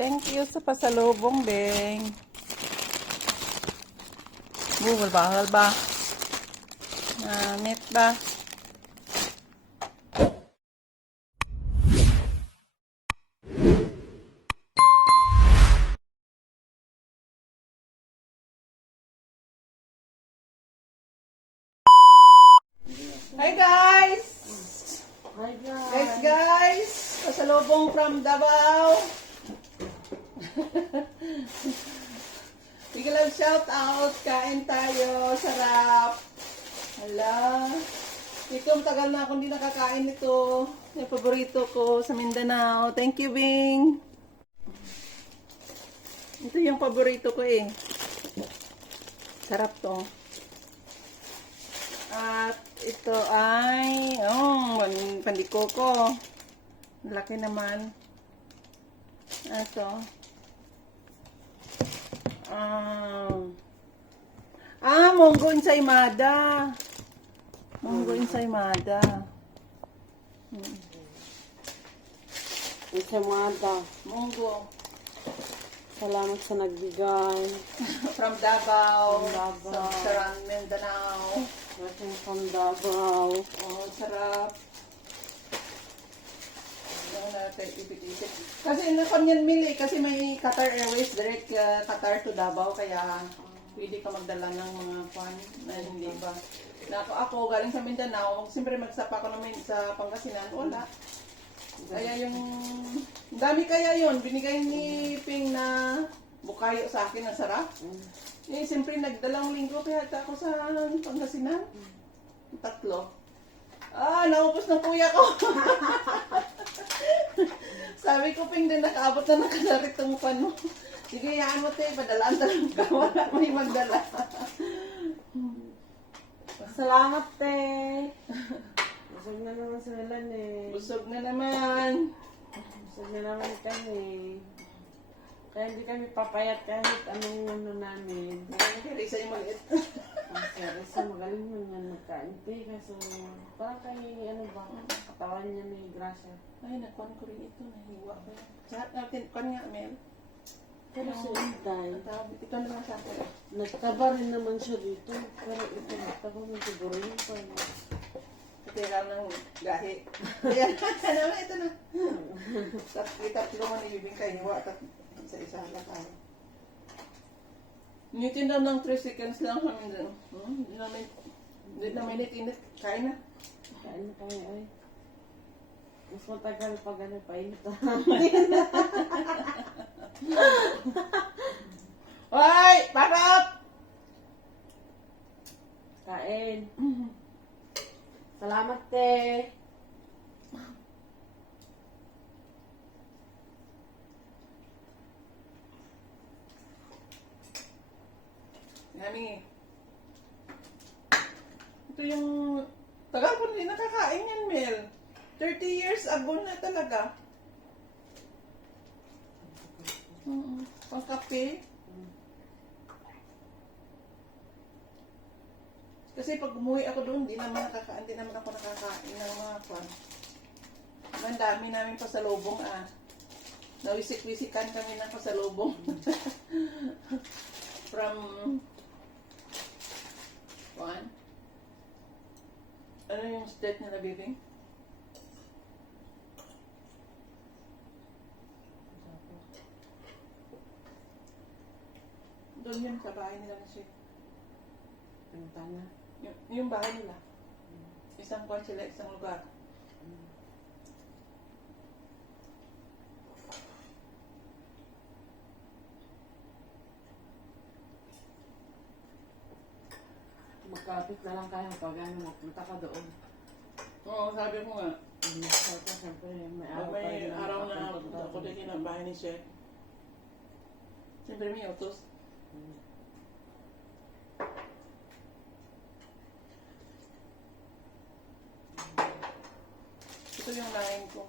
Thank you sa pasalubong, Beng. Halba ba? Net ba? Hi guys! Hi guys! Thanks guys! Pasalubong from Davao. Bigyan lang shout out. Kain tayo. Sarap. Hala. Itong tagal na akong hindi nakakain nito. Yung paborito ko sa Mindanao. Thank you, Bing. Ito yung paborito ko eh. Sarap to. At ito ay pandikoko. Laki naman. Ito. Munggo ensaymada. Munggo ensaymada. Ensaymada. Munggo. Salamat sa nagbigay. From Davao. From Davao. Sa Sarang Mindanao. Watching from Davao. Oh, sarap. Natin ipit-ipit. Kasi nakanyan mili kasi may Qatar Airways direct Qatar to Davao kaya pwede ka magdala ng mga fan na hindi ba. Na ako galing sa Mindanao, siyempre magsapa ko naman sa Pangasinan, wala. Kaya yung dami kaya yon binigay ni Ping na bukayo sa akin, ang sarap. Eh, siyempre nagdalang linggo kaya ako sa Pangasinan. 3. Naubos ng kuya ko. Sabi ko, Ping, din nakaabot na nakadarit tong pan mo. Sige, yaan mo, te. Padalaan talaga. Wala may magdala. Salamat, te. Busog na naman sila eh. Busog na naman. Busog na naman kami. Kaya hindi kami papayat kahit anong ano namin. Nakakiri sa yung maliit. Ang Risa magaling naman magkain, te. Kaso parang kay ano ba, katawan niya may grasya. Ay, nakuhan ko rin ito. Nahiwa ko yan. Lahat natin, kuhan nga, Mel. Pero si Inday, Ito na lang sa akin. nagtaba rin naman siya dito. Pero ito, nagtaba mo siguro yun pa. Ito lang ng gahi. Ayan, ito na. Tatlo man ibibing kayo. Hiwa, isa-isa lang tayo. Nitin lang ng 3 seconds lang kami dun. Hindi namin init. Kain na. Kain na tayo ay. Mas matagal pag ano pa ito. Hoy! Parap! Kain. Salamat, te. Yummy. Ito yung tagal ko hindi nakakain yan, Mel. 30 years ago na talaga. Pangkape. Kasi pag umuwi ako doon, hindi naman ako nakakain ng mga kwan. Ang dami namin pasalubong Nawisik-wisikan kami ng pasalubong. From ano yung state nila, Bibing? Doon yun sa bahay nila na siya. Ang tanga. Yung bahay nila. Isang kwan sila, isang lugar. Magkapit na lang tayo pag ano, magpunta ka doon. Oo, sabi ko nga. Siyempre, may Pag araw pa may rin na araw na makapunta ako doon. din ang bahay ni Chef. Siyempre may utos. Ito yung lain ko.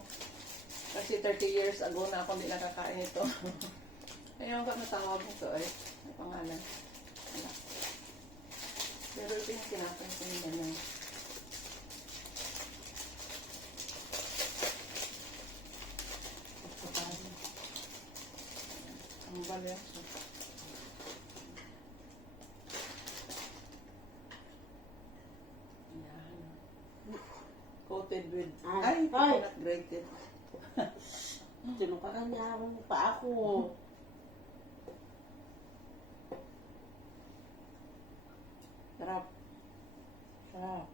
Kasi 30 years ago na ako hindi nakakain ito. Ayun ka natawag nito ay may pangalan. Wala. Pero ito yung kinapansin niya na. Ang balya. Yan. Coated with, Ay, coconut grated. Tulong ka kanya pa ako. Sarap. Sarap.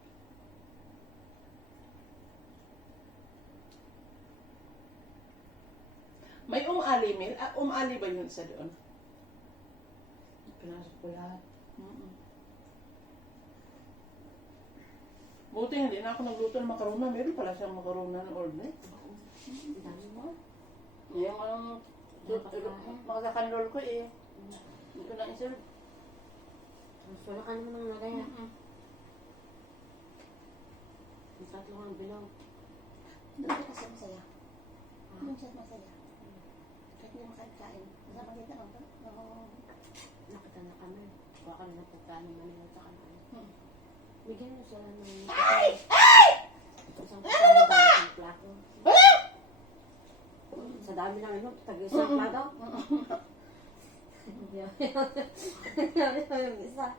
May umali, Mil. Umali ba yun sa doon? Pinasok ko lahat. Mm-mm. Buti hindi na ako nagluto ng makarona. Meron pala siyang makarona ng order. Ang dami mo. Yung mga kakanrol ko eh. Hindi ko na iserve. Mas wala ka naman ng lagay. Ang tatlo ang bilog. Doon ka kasi masaya. Doon siya masaya. Kahit hindi makakain. Masama kita lang to. Nakita na kami. Kuha ka na pagkaan ng Manila sa kanaan. Bigyan mo sila ng... Isang kasama ba ng plato? Sa dami lang ino, tag-isang plato? Yung isa.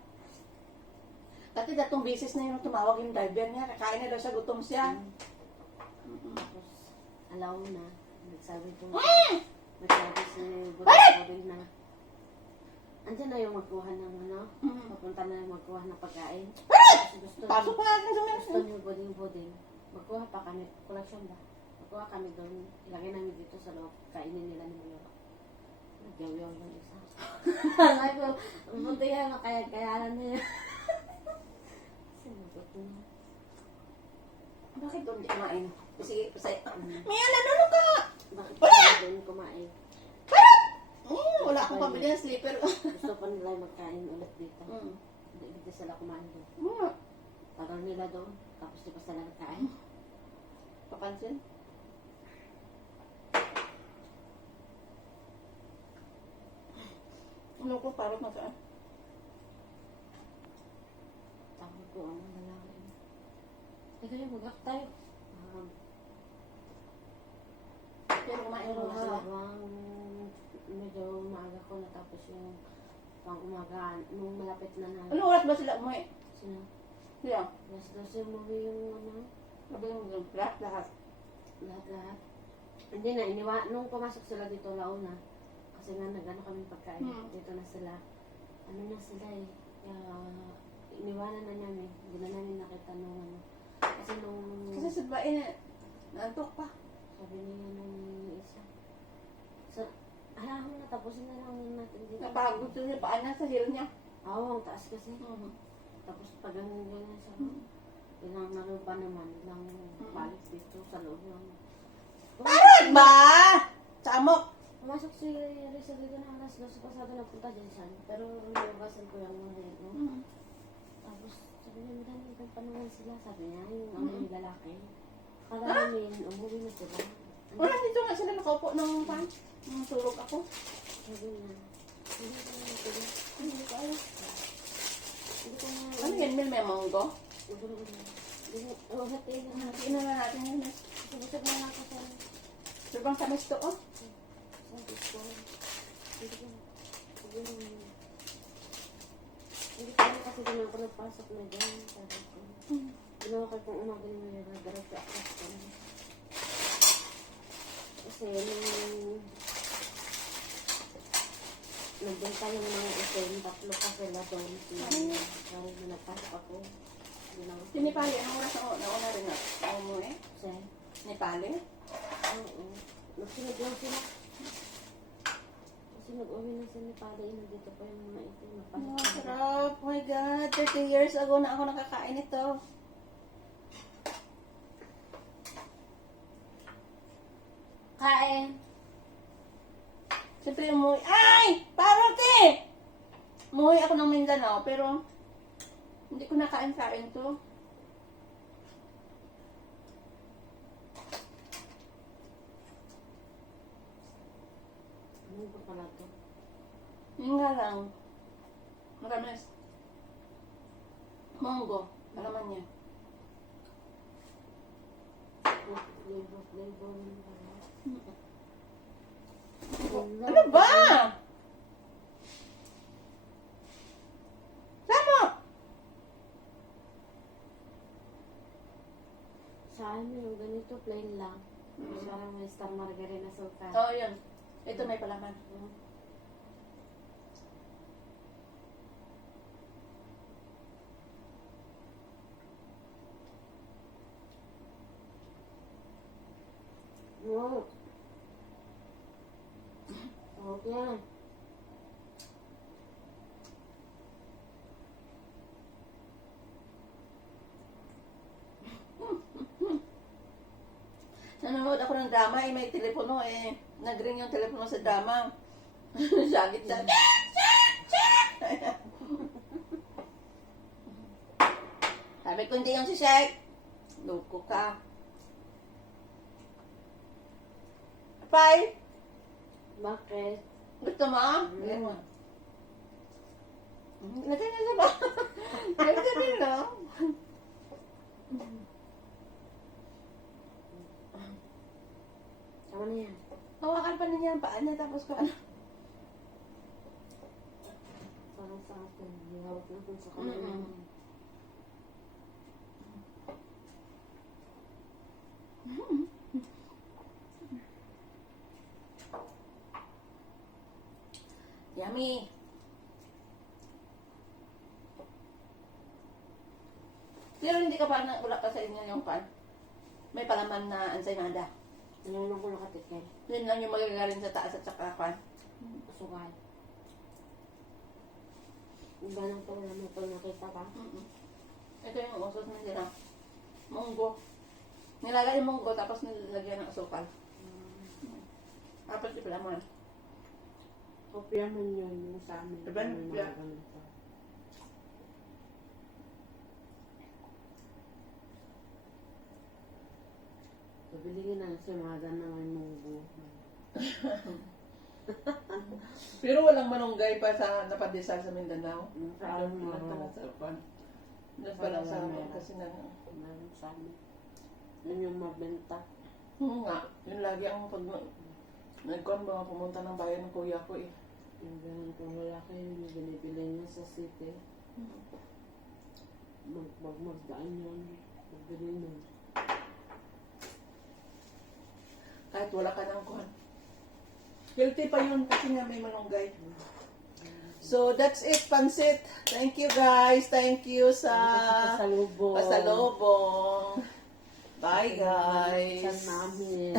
Dati datong beses na yung tumawag yung driver niya. Kakain na daw siya, gutom siya. Tapos, alaw na. Nagsabi si Budol na, andyan na yung magkuha ng ano, papunta na yung magkuha ng pagkain. Gusto Pasok pa nga sa gusto niyo buding-buding. Magkuha pa kami, collection ba? Magkuha kami doon, ilagay namin dito sa loob, kainin nila ni Mayor. Nagyaw-yaw yung isa. Ay ko, buti yan, makaya-kayanan niya. Sinagot niya. Bakit doon di kumain? Sige, pasaya. May ano ka? Bakit kami doon kumain? Wala akong pabili ng slipper. Gusto pa nila magkain ulit dito. Hindi sila kumain doon. Tagal nila doon, tapos di pa sila nagkain. Papansin? Ano ko, parang makaan. Tawag ko ang lalaki. Teka yung mag-act tayo. Pero kumain Pero ko na sila. habang medyo maaga ko natapos yung pang umaga, nung malapit na na, Anong oras ba sila umuwi? sino, Sila? last daw siya umuwi yung ano, Sabi yung lahat. lahat-lahat. Hindi na, nung pumasok sila dito launa, kasi nga nagano kami pagkain, dito na sila, ano na sila eh, kaya iniwanan na namin, hindi na namin nakita nung ano, kasi nung, Kasi sa babae na, naantok pa. sabi niya nung isa, alam mo na, tapusin na lang natin dito. Napagod siya, paan na sa heel niya. Oo, ang taas kasi. Tapos pag ganyan siya, ilang ano pa naman, ilang balik dito sa loob lang. Parang ba? Samok. Pumasok si Risa dito na alas 12 pasado na punta dyan siya. Pero nilabasan ko yung mga yun. Tapos sabi niya, madami itong panungan sila. Sabi niya, yung ano yung lalaki. Kala namin, umuwi na sila. Wala, dito nga sila nakaupo ng pan. Tulog ako. Sabi niya, hindi ko na sila. Hindi ko alam. Hindi ko na... Ano yan, Mil? May monggo? Hatiin na natin. Hatiin na natin yun. Busog na lang ako sa... Sobrang tamis to, oh. Sabi ko, hindi ko kasi din ako nagpasok na dyan. Sabi ko, ginawa ko kung umaga ni Mayor, nagdarat ako sa kasi nung nagbenta yung mga item, tatlo pa sila doon. Kaya na nagpasok ako. Si Nepali, anong oras ako? Nauna rin ako. Umuwi? Kasi, Nepali? oo. Nagsunod lang sila. Kasi nag-uwi na sila para nandito pa yung mga item. Oh, sarap. Oh my God. 30 years ago na ako nakakain ito. Kain! Siyempre umuwi. Ay! Parati! Umuwi ako ng Mindanao, pero hindi ko nakain-kain to. Ano ba pala to? Yun nga lang. Maramis. Monggo. Alaman niya. Flavor. Ano ba? ano yung ganito, plain lang. Mm. Parang may star margarine na suka. Oo, yun. Ito may palaman. Mm. Wow. Okay. Nanonood ako ng drama, may telepono nag-ring yung telepono sa drama. Sagit na. Sabi ko hindi yung si Shek. Loko ka. Pai, Bakit? gusto mo? Lagyan mo. Lagyan na ba? Lagyan din, no? Tama na yan. Hawakan pa niya ang paa niya, tapos ko ano. Parang sa akin. Hihawak natin sa kanila. Mm-mm. Yummy. Pero hindi ka pa wala pa sa inyo yung pan. May palaman na ensaymada. Ano lang ko nakatikin? Yun lang yung magagaling sa taas at saka pan. Sukal. Iba nang po naman ito nakita ka. Ito yung usos na nila. Munggo. Nilagay yung munggo tapos nilagyan ng asukal. Apat yung palaman. Kopya man yun yung sa amin. Diba? Yung mga Yeah. ganito. Pabiligin na siya mga ganang munggo. Pero walang manunggay pa sa napadesal sa Mindanao. Saan mo? Doon pa lang sa pan. Doon pa lang sa Meron. kasi na. Meron sa amin. Yun yung mabenta. Oo nga. Yun lagi ang pag nagkuhan ba pumunta ng bayan ng kuya ko eh. Yung ganun kung wala kayo, yung binibili niya sa city. Magdaan yun. Magbili nun. Kahit wala ka ng kuhan. Healthy pa yun kasi nga may manunggay. So that's it, Pansit. Thank you guys. Thank you sa Pasalubong. pasalubong. Bye guys. Sa namin.